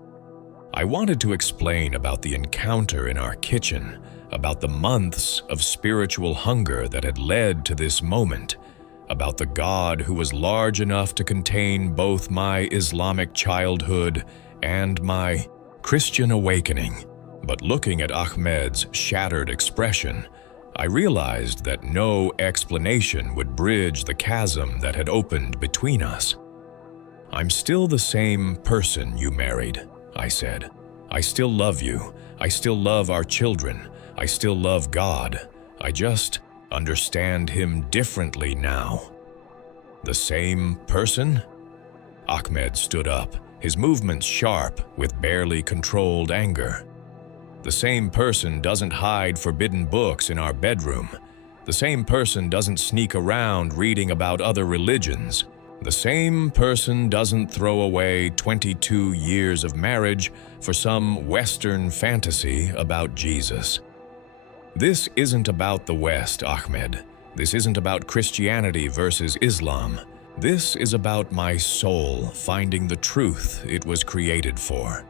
I wanted to explain about the encounter in our kitchen, about the months of spiritual hunger that had led to this moment, about the God who was large enough to contain both my Islamic childhood and my Christian awakening. But looking at Ahmed's shattered expression, I realized that no explanation would bridge the chasm that had opened between us. "I'm still the same person you married," I said. "I still love you. I still love our children. I still love God. I just understand Him differently now." "The same person?" Ahmed stood up, his movements sharp with barely controlled anger. "The same person doesn't hide forbidden books in our bedroom. The same person doesn't sneak around reading about other religions. The same person doesn't throw away 22 years of marriage for some Western fantasy about Jesus." "This isn't about the West, Ahmed. This isn't about Christianity versus Islam. This is about my soul finding the truth it was created for."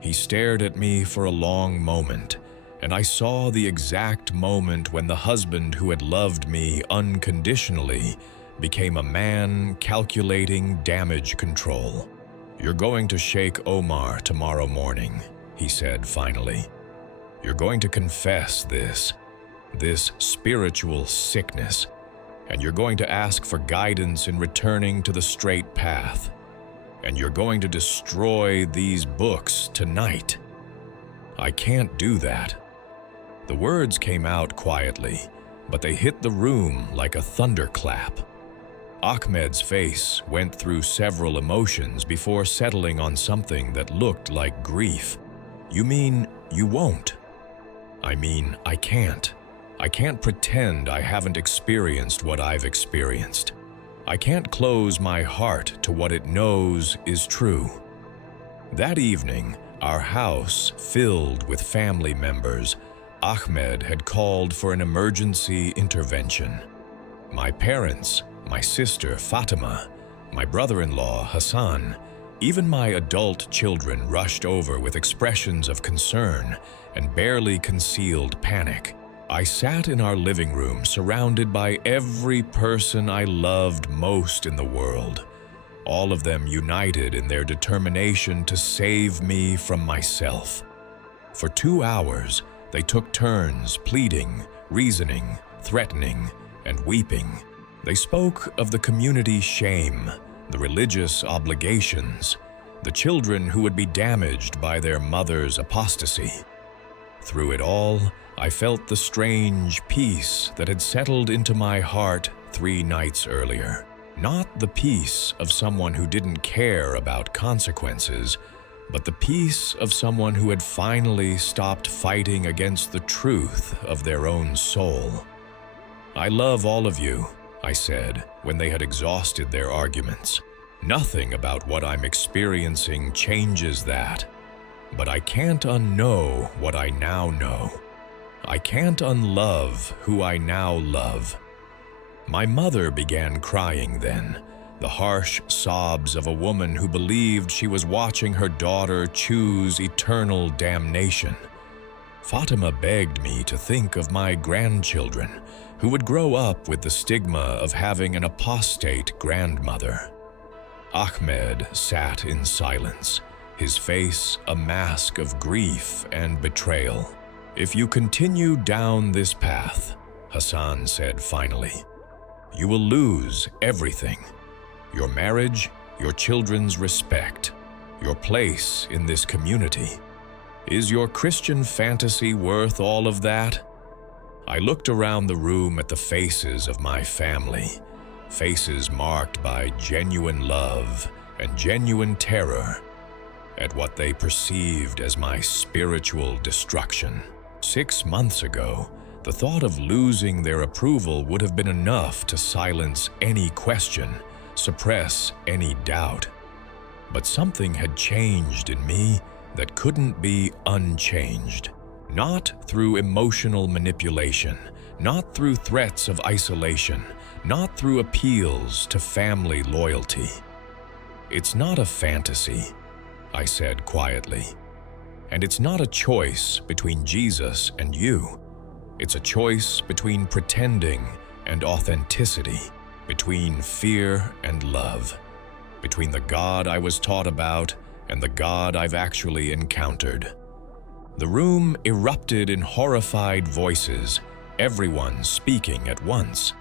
He stared at me for a long moment, and I saw the exact moment when the husband who had loved me unconditionally became a man calculating damage control. "You're going to shake Omar tomorrow morning," he said finally. "You're going to confess this spiritual sickness, and you're going to ask for guidance in returning to the straight path. And you're going to destroy these books tonight." "I can't do that." The words came out quietly, but they hit the room like a thunderclap. Ahmed's face went through several emotions before settling on something that looked like grief. "You mean you won't?" "I mean, I can't. I can't pretend I haven't experienced what I've experienced. I can't close my heart to what it knows is true." That evening, our house filled with family members, Ahmed had called for an emergency intervention. My parents, my sister Fatima, my brother-in-law Hassan, even my adult children rushed over with expressions of concern and barely concealed panic. I sat in our living room surrounded by every person I loved most in the world, all of them united in their determination to save me from myself. For 2 hours, they took turns pleading, reasoning, threatening, and weeping. They spoke of the community's shame, the religious obligations, the children who would be damaged by their mother's apostasy. Through it all, I felt the strange peace that had settled into my heart 3 nights earlier. Not the peace of someone who didn't care about consequences, but the peace of someone who had finally stopped fighting against the truth of their own soul. "I love all of you," I said when they had exhausted their arguments. "Nothing about what I'm experiencing changes that. But I can't unknow what I now know. I can't unlove who I now love." My mother began crying then, the harsh sobs of a woman who believed she was watching her daughter choose eternal damnation. Fatima begged me to think of my grandchildren, who would grow up with the stigma of having an apostate grandmother. Ahmed sat in silence, his face a mask of grief and betrayal. "If you continue down this path," Hassan said finally, "you will lose everything. Your marriage, your children's respect, your place in this community. Is your Christian fantasy worth all of that?" I looked around the room at the faces of my family, faces marked by genuine love and genuine terror, at what they perceived as my spiritual destruction. 6 months ago, the thought of losing their approval would have been enough to silence any question, suppress any doubt. But something had changed in me that couldn't be unchanged. Not through emotional manipulation, not through threats of isolation, not through appeals to family loyalty. "It's not a fantasy," I said quietly. "And it's not a choice between Jesus and you. It's a choice between pretending and authenticity, between fear and love, between the God I was taught about and the God I've actually encountered." The room erupted in horrified voices, everyone speaking at once.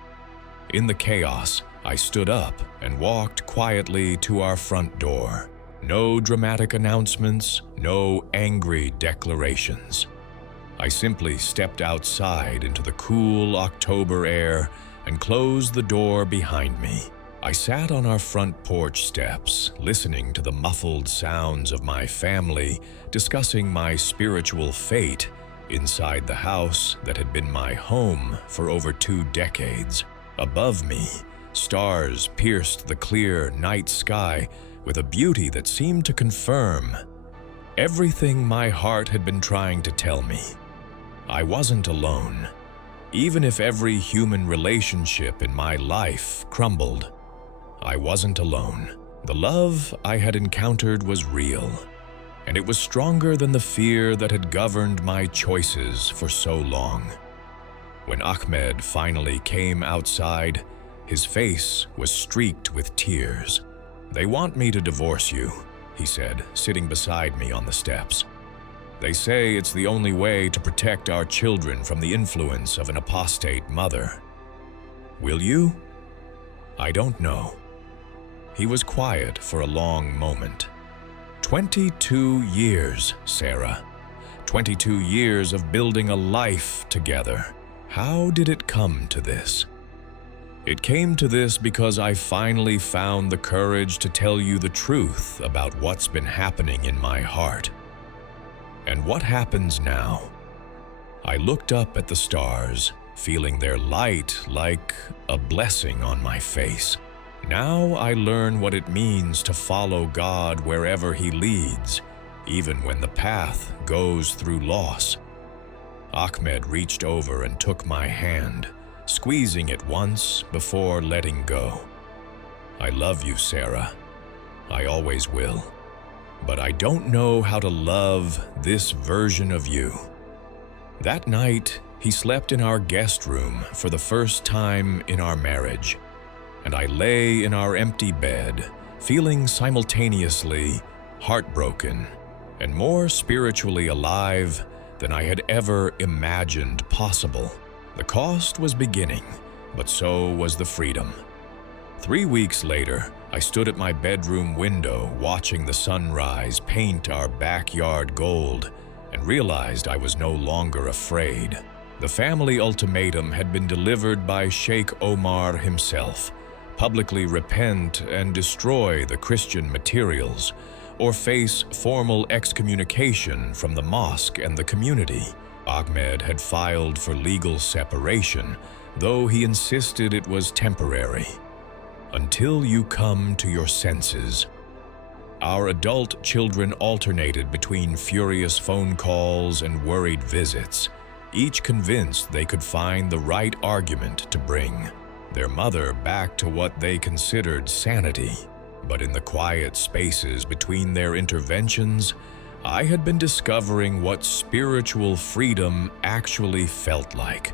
In the chaos, I stood up and walked quietly to our front door. No dramatic announcements, no angry declarations. I simply stepped outside into the cool October air and closed the door behind me. I sat on our front porch steps, listening to the muffled sounds of my family discussing my spiritual fate inside the house that had been my home for over 2 decades. Above me, stars pierced the clear night sky with a beauty that seemed to confirm everything my heart had been trying to tell me. I wasn't alone. Even if every human relationship in my life crumbled, I wasn't alone. The love I had encountered was real, and it was stronger than the fear that had governed my choices for so long. When Ahmed finally came outside, his face was streaked with tears. "They want me to divorce you," he said, sitting beside me on the steps. "They say it's the only way to protect our children from the influence of an apostate mother. Will you?" "I don't know." He was quiet for a long moment. 22 years, Sarah. 22 years of building a life together. How did it come to this? "It came to this because I finally found the courage to tell you the truth about what's been happening in my heart." "And what happens now?" I looked up at the stars, feeling their light like a blessing on my face. Now I learn what it means to follow God wherever He leads, even when the path goes through loss. Ahmed reached over and took my hand, squeezing it once before letting go. "I love you, Sarah. I always will. But I don't know how to love this version of you." That night, he slept in our guest room for the first time in our marriage, and I lay in our empty bed, feeling simultaneously heartbroken and more spiritually alive than I had ever imagined possible. The cost was beginning, but so was the freedom. 3 weeks later, I stood at my bedroom window watching the sunrise paint our backyard gold and realized I was no longer afraid. The family ultimatum had been delivered by Sheikh Omar himself: publicly repent and destroy the Christian materials, or face formal excommunication from the mosque and the community. Ahmed had filed for legal separation, though he insisted it was temporary. "Until you come to your senses." Our adult children alternated between furious phone calls and worried visits, each convinced they could find the right argument to bring their mother back to what they considered sanity. But in the quiet spaces between their interventions, I had been discovering what spiritual freedom actually felt like.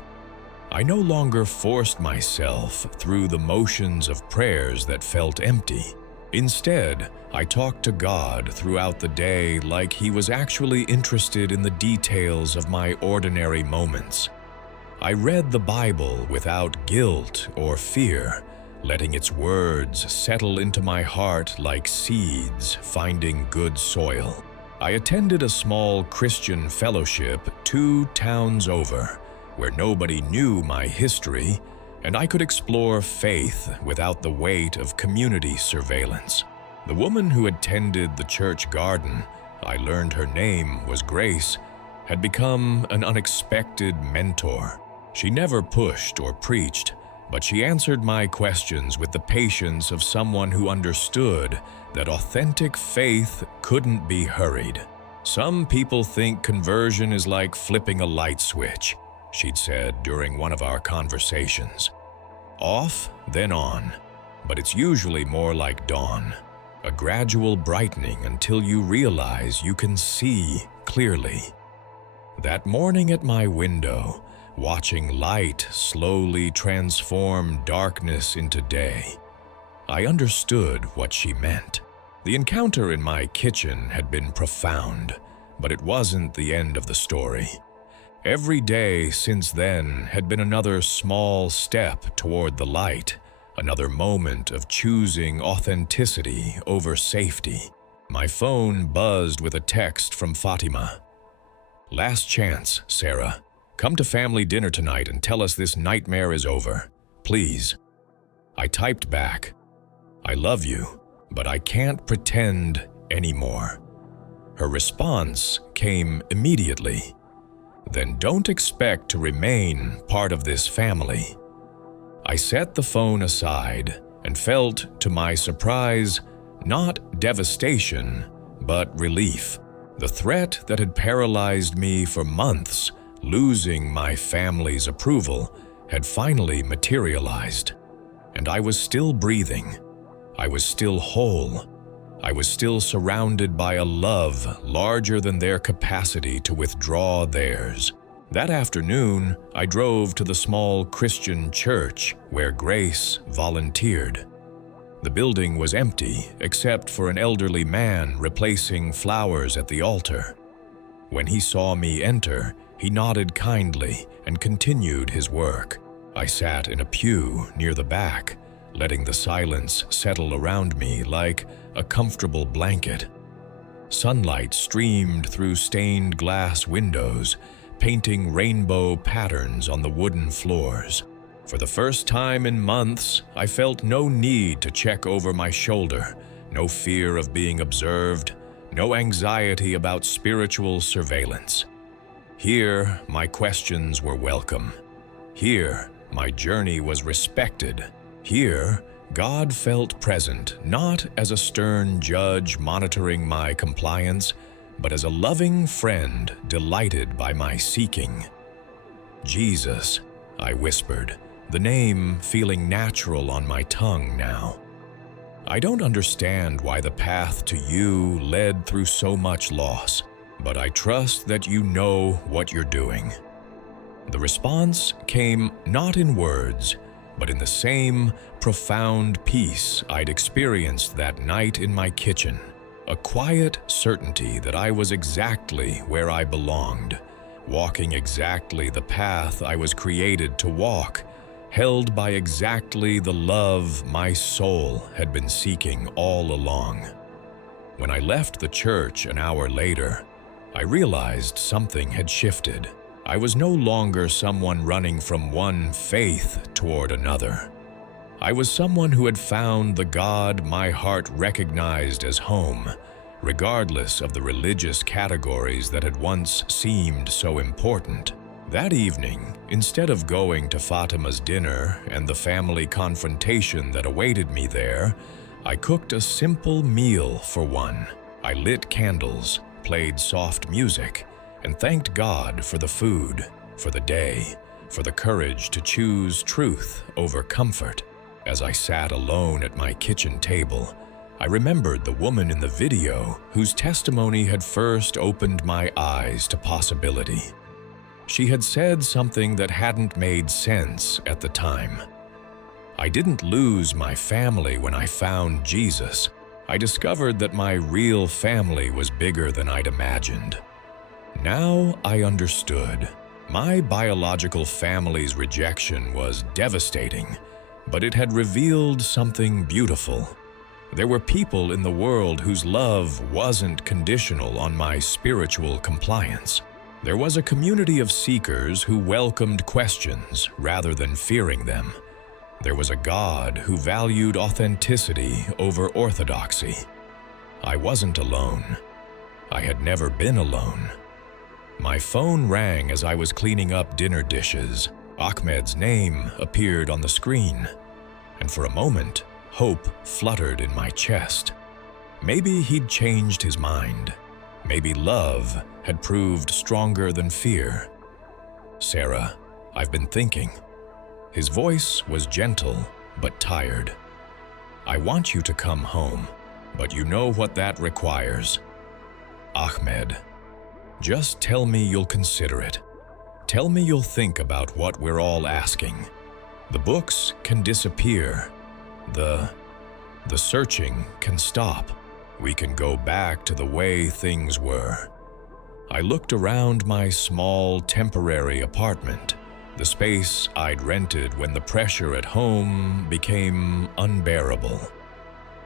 I no longer forced myself through the motions of prayers that felt empty. Instead, I talked to God throughout the day like He was actually interested in the details of my ordinary moments. I read the Bible without guilt or fear, letting its words settle into my heart like seeds finding good soil. I attended a small Christian fellowship 2 towns over, where nobody knew my history, and I could explore faith without the weight of community surveillance. The woman who attended the church garden, I learned her name was Grace, had become an unexpected mentor. She never pushed or preached, but she answered my questions with the patience of someone who understood that authentic faith couldn't be hurried. Some people think conversion is like flipping a light switch, she'd said during one of our conversations. Off, then on, but it's usually more like dawn, a gradual brightening until you realize you can see clearly. That morning at my window, watching light slowly transform darkness into day, I understood what she meant. The encounter in my kitchen had been profound, but it wasn't the end of the story. Every day since then had been another small step toward the light, another moment of choosing authenticity over safety. My phone buzzed with a text from Fatima. "Last chance, Sarah. Come to family dinner tonight and tell us this nightmare is over. Please." I typed back, "I love you, but I can't pretend anymore." Her response came immediately. "Then don't expect to remain part of this family." I set the phone aside and felt, to my surprise, not devastation, but relief. The threat that had paralyzed me for months, losing my family's approval, had finally materialized. And I was still breathing. I was still whole. I was still surrounded by a love larger than their capacity to withdraw theirs. That afternoon, I drove to the small Christian church where Grace volunteered. The building was empty except for an elderly man replacing flowers at the altar. When he saw me enter, he nodded kindly and continued his work. I sat in a pew near the back, letting the silence settle around me like a comfortable blanket. Sunlight streamed through stained glass windows, painting rainbow patterns on the wooden floors. For the first time in months, I felt no need to check over my shoulder, no fear of being observed, no anxiety about spiritual surveillance. Here, my questions were welcome. Here, my journey was respected. Here, God felt present, not as a stern judge monitoring my compliance, but as a loving friend delighted by my seeking. "Jesus," I whispered, the name feeling natural on my tongue now. "I don't understand why the path to you led through so much loss, but I trust that you know what you're doing." The response came not in words, but in the same profound peace I'd experienced that night in my kitchen. A quiet certainty that I was exactly where I belonged, walking exactly the path I was created to walk, held by exactly the love my soul had been seeking all along. When I left the church an hour later, I realized something had shifted. I was no longer someone running from one faith toward another. I was someone who had found the God my heart recognized as home, regardless of the religious categories that had once seemed so important. That evening, instead of going to Fatima's dinner and the family confrontation that awaited me there, I cooked a simple meal for one. I lit candles, played soft music, and thanked God for the food, for the day, for the courage to choose truth over comfort. As I sat alone at my kitchen table, I remembered the woman in the video whose testimony had first opened my eyes to possibility. She had said something that hadn't made sense at the time. "I didn't lose my family when I found Jesus. I discovered that my real family was bigger than I'd imagined. Now I understood. My biological family's rejection was devastating, but it had revealed something beautiful. There were people in the world whose love wasn't conditional on my spiritual compliance. There was a community of seekers who welcomed questions rather than fearing them. There was a God who valued authenticity over orthodoxy. I wasn't alone. I had never been alone. My phone rang as I was cleaning up dinner dishes. Ahmed's name appeared on the screen, and for a moment, hope fluttered in my chest. Maybe he'd changed his mind. Maybe love had proved stronger than fear. "Sarah, I've been thinking." His voice was gentle but tired. "I want you to come home, but you know what that requires." "Ahmed, just tell me you'll consider it. Tell me you'll think about what we're all asking. The books can disappear. The searching can stop. We can go back to the way things were." I looked around my small, temporary apartment, the space I'd rented when the pressure at home became unbearable.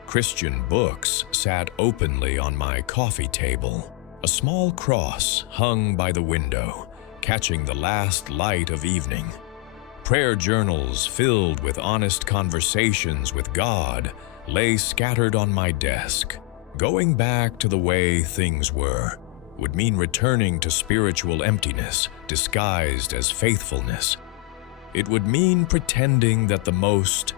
Christian books sat openly on my coffee table. A small cross hung by the window, catching the last light of evening. Prayer journals filled with honest conversations with God lay scattered on my desk. Going back to the way things were would mean returning to spiritual emptiness disguised as faithfulness. It would mean pretending that the most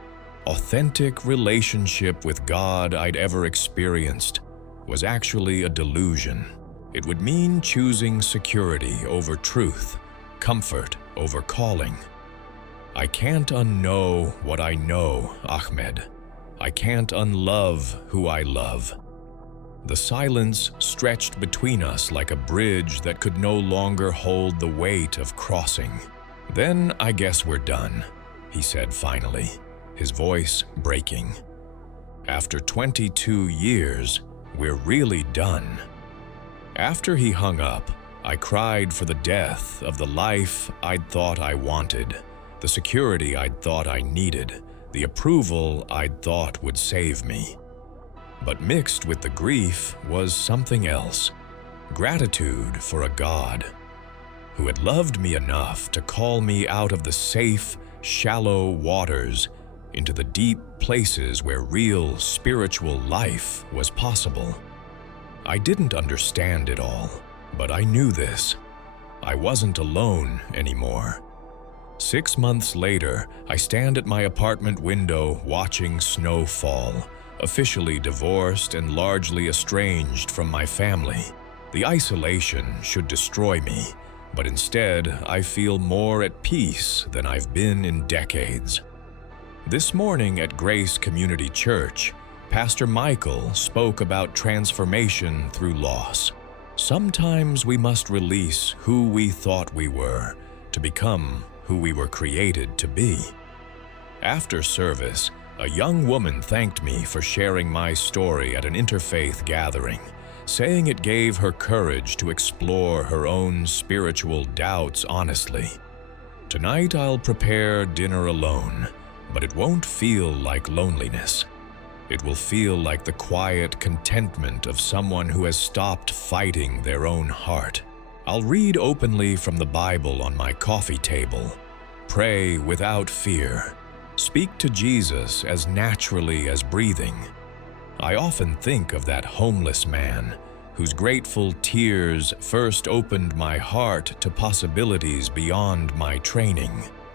authentic relationship with God I'd ever experienced was actually a delusion. It would mean choosing security over truth, comfort over calling. I can't unknow what I know, Ahmed. I can't unlove who I love. The silence stretched between us like a bridge that could no longer hold the weight of crossing. "Then I guess we're done," he said finally, his voice breaking. "After 22 years, we're really done." After he hung up, I cried for the death of the life I'd thought I wanted, the security I'd thought I needed, the approval I'd thought would save me. But mixed with the grief was something else, gratitude for a God who had loved me enough to call me out of the safe, shallow waters into the deep places where real spiritual life was possible. I didn't understand it all, but I knew this. I wasn't alone anymore. 6 months later, I stand at my apartment window watching snow fall, officially divorced and largely estranged from my family. The isolation should destroy me, but instead I feel more at peace than I've been in decades. This morning at Grace Community Church, Pastor Michael spoke about transformation through loss. Sometimes we must release who we thought we were to become who we were created to be. After service, a young woman thanked me for sharing my story at an interfaith gathering, saying it gave her courage to explore her own spiritual doubts honestly. Tonight I'll prepare dinner alone, but it won't feel like loneliness. It will feel like the quiet contentment of someone who has stopped fighting their own heart. I'll read openly from the Bible on my coffee table, pray without fear, speak to Jesus as naturally as breathing. I often think of that homeless man whose grateful tears first opened my heart to possibilities beyond my training.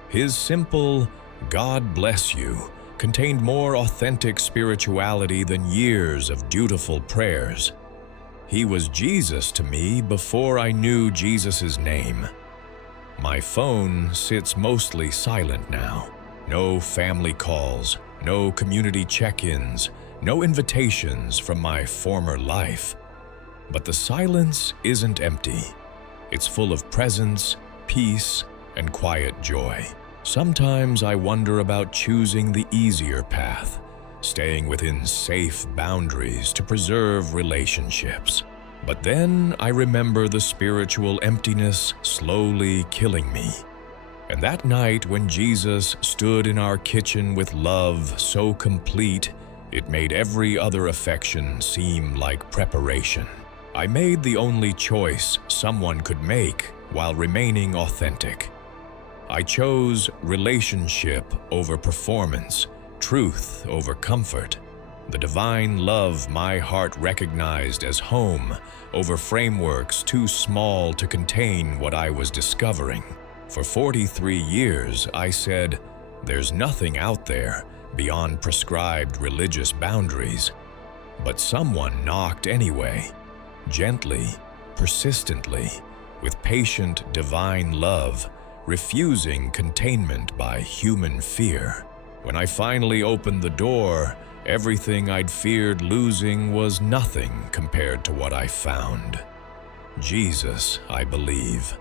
His simple, "God bless you," contained more authentic spirituality than years of dutiful prayers. He was Jesus to me before I knew Jesus' name. My phone sits mostly silent now. No family calls, no community check-ins, no invitations from my former life. But the silence isn't empty. It's full of presence, peace, and quiet joy. Sometimes I wonder about choosing the easier path, staying within safe boundaries to preserve relationships. But then I remember the spiritual emptiness slowly killing me. And that night when Jesus stood in our kitchen with love so complete, it made every other affection seem like preparation. I made the only choice someone could make while remaining authentic. I chose relationship over performance, truth over comfort, the divine love my heart recognized as home over frameworks too small to contain what I was discovering. For 43 years, I said, there's nothing out there beyond prescribed religious boundaries. But someone knocked anyway, gently, persistently, with patient divine love, refusing containment by human fear. When I finally opened the door, everything I'd feared losing was nothing compared to what I found. Jesus, I believe.